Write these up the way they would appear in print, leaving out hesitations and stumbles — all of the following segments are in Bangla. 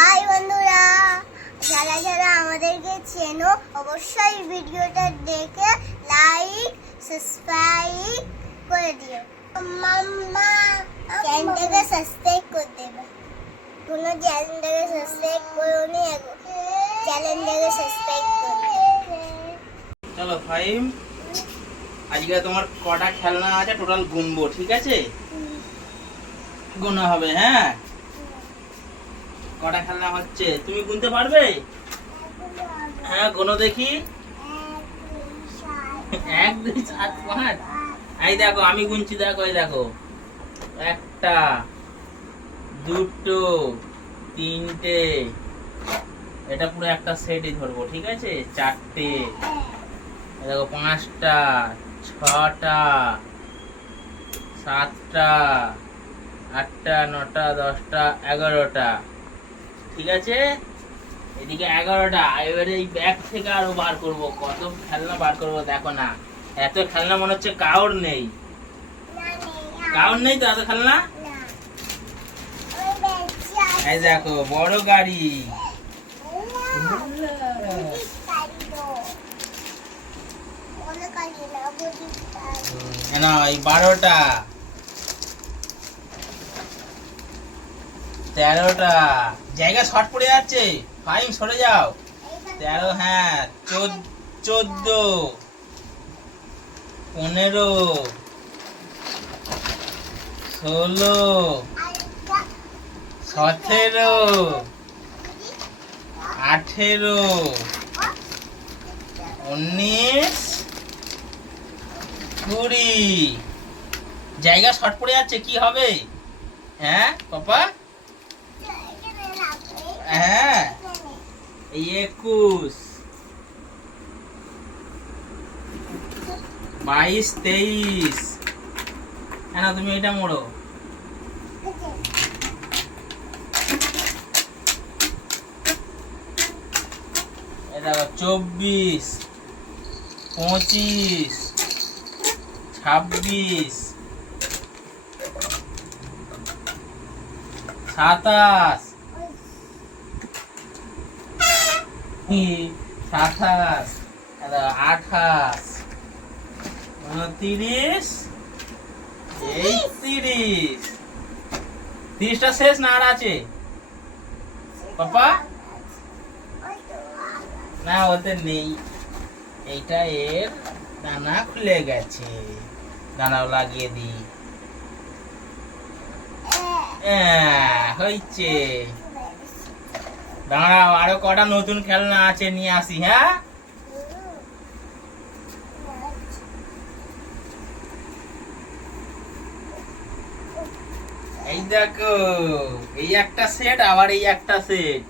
হাই বন্ধুরা, যারা যারা আমাদেরকে চেনো অবশ্যই ভিডিওটা দেখে লাইক সাবস্ক্রাইব করে দিও। মাম্মা চ্যানেলটাকে সাবস্ক্রাইব করে দেবে। কোনো চ্যানেলটাকে সাবস্ক্রাইব করোনি, চ্যানেলটাকে সাবস্ক্রাইব করে চলো ফাইম, আজকে তোমার কটা খেলনা আছে টোটাল গুনবো, ঠিক আছে? গোনা হবে। হ্যাঁ, কটা খেলনা হচ্ছে তুমি গুনতে পারবে? হ্যাঁ, গোনো দেখি। 1 2 4 5। এই দেখো আমি গুনছি, দেখো এই দেখো, 1টা 2টো 3টে, এটা পুরো একটা সেটই ধরবো, ঠিক আছে? 4টে, দেখো 5টা 6টা 7টা 8টা 9টা 10টা 11টা, ঠিক আছে? এদিকে 11টা। এবারে এই ব্যাগ থেকে আরো বার করব, কত খেলনা বার করব দেখো না। এত খেলনা মনে হচ্ছে কাউর নেই। কাউর নেই তো এত খেলনা। এই দেখো বড় গাড়ি, না এই 12টা 13টা, জায়গা শর্ট পড়ে যাচ্ছে, ফাইম সরে যাও। 13, হ্যাঁ 14 15 16 17 18 19 20। জায়গা শর্ট পড়ে যাচ্ছে, কি হবে? হ্যাঁ পাপা, হ্যাঁ 21 22 23। হ্যাঁ না, তুমি এটা মোড়ো। এটা 24 25 26 27 27 28 29 30। 30টা শেষ না আর আছে পাপা? না ওতে নেই, এইটা এর দানা খুলে গেছে, দানাও লাগিয়ে দি। হয়েছে, দাঁড়াও আরো কটা নতুন খেলনা আছে নিয়ে আসি। হ্যাঁ, এই দেখো এই একটা সেট, আবার এই একটা সেট,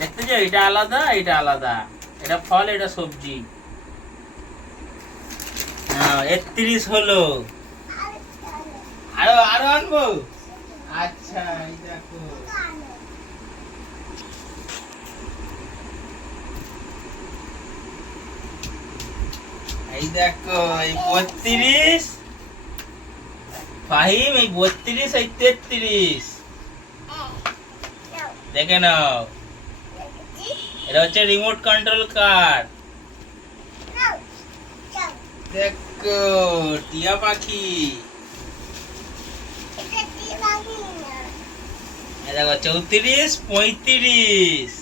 দেখতে যাও, এটা আলাদা এটা আলাদা, এটা ফল এটা সবজি। 31 হলো, আরো আরো আনবো। আচ্ছা এই দেখো, এই দেখো এই 32 ফাহিম, এই 32 এই 33 দেখে নাও। এটা হচ্ছে রিমোট কন্ট্রোল কার। দেখো টিয়া পাখি, দেখো 34 35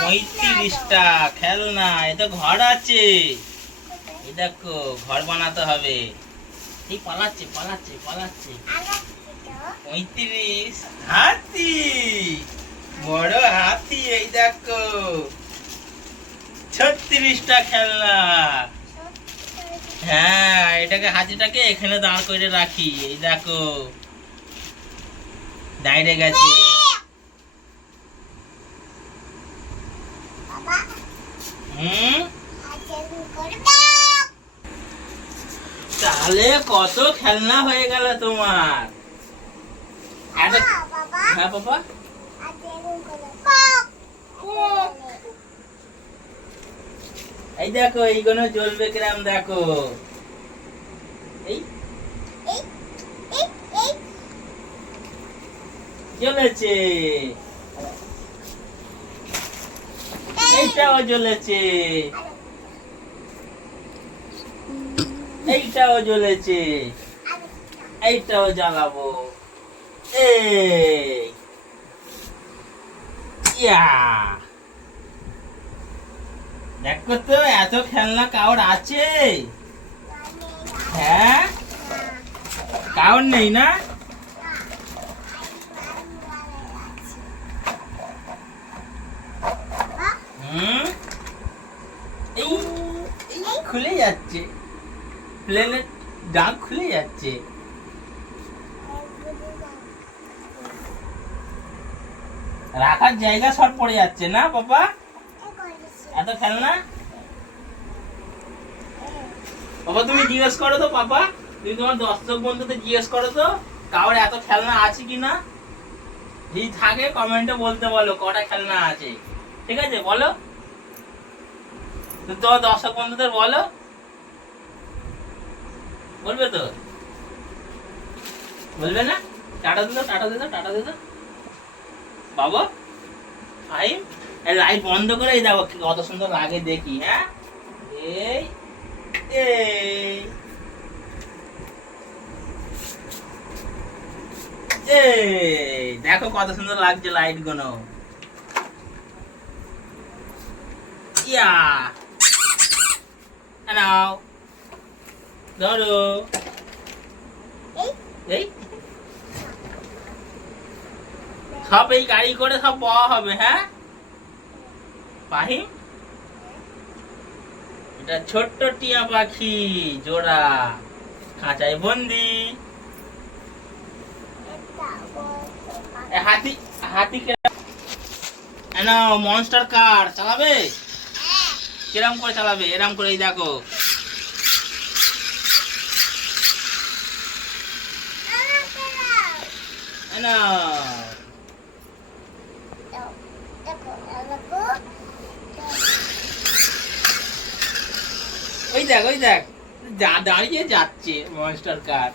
35টা খেলনা। এ তো ঘর আছে, এই দেখো ঘর বানাতে হবে। এই পালাচ্ছে পালাচ্ছে পালাচ্ছে। 35 হাতি, বড় হাতি। এই দেখো 36টা খেলনা। হ্যাঁ, এটাকে হাতিটাকে এখানে দাঁড় করে রাখি। এই দেখো দাঁড়িয়ে গেছে। তাহলে কত খেলনা হয়ে গেল তোমার। হ্যাঁ বাবা, এই দেখো এইগুলো জ্বলবে কিরাম, দেখো এই জ্বলেছে, এইটাও জ্বলেছে, এইটাও জ্বলেছে, এইটাও জ্বালাবো। এই ইয়া, দেখো তো এত খেলনা কাউর আছে? হ্যাঁ, কাউর নেই না? হুম, এই এই খুলে যাচ্ছে, প্লেনের ডাক খুলে যাচ্ছে। রাখার জায়গা শর্ট পড়ে যাচ্ছে না বাবা, এত খেলনা। বাবা তুমি জিজ্ঞেস করো তো, পাপা তুমি তোমার দর্শক বন্ধুদের জিজ্ঞেস করো তো কাউর এত খেলনা আছে কিনা। যদি থাকে কমেন্টে বলতে বলো কটা খেলনা আছে, ঠিক আছে? বলো তো, তোমার দর্শক বন্ধুদের বলো, বলবে তো? বলবে না? টাটা দিতো, টাটা দিতো, টাটা দিতো বাবা। ফাইম লাইট বন্ধ করে এই দেখো কত সুন্দর লাগে দেখি। হ্যাঁ, এই এই এই দেখো কত সুন্দর লাগছে লাইট গুলো। ইয়া, নাও ধরো। এই সব এই গাড়ি করে সব পাওয়া হবে। হ্যাঁ ফাহিম, এটা ছোট্ট টিয়া পাখি জোড়া খাঁচায় বন্দি। হাতি, হাতি মনস্টার কার চালাবে? কিরম করে চালাবে? এরম করে, এই দেখো। ওই দেখ, ওই দেখ দাঁড়িয়ে যাচ্ছে মনস্টার কার।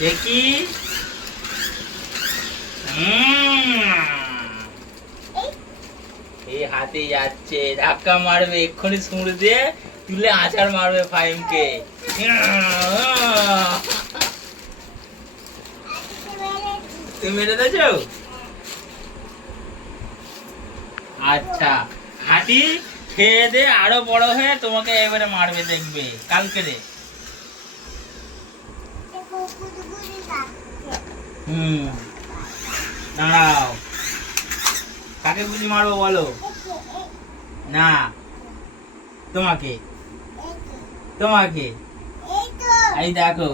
দেখি, এই হাতে যাচ্ছে, ধাক্কা মারবে এক্ষুনি, সুর দিয়ে তুলে আছাড় মারবে ফাইমকে। তুমি মেরে দিয়েছো? আচ্ছা, হাতি খেয়ে দে আরো বড় হয়ে তোমাকে এবারে মারবে, দেখবে কালকে রে। দাঁড়াও, কাকে গুলি মারবো বলো? না, তোমাকে, তোমাকে। এই দেখো,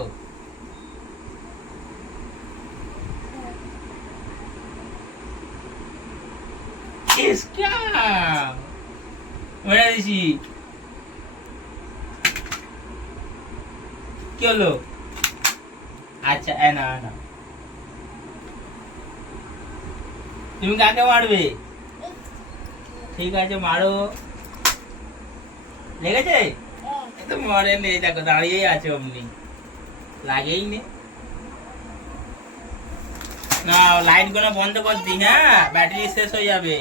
মেরে দিছি। কি হলো? আচ্ছা, না না, তুমি কাকে মারবে? ঠিক আছে, মারো। লেগেছে? তো মরে নেই, দেখো দাঁড়িয়েই আছে অমনি, লাগেই নে। না, লাইট গুলো বন্ধ কর দি। হ্যাঁ, ব্যাটারি শেষ হয়ে যাবে।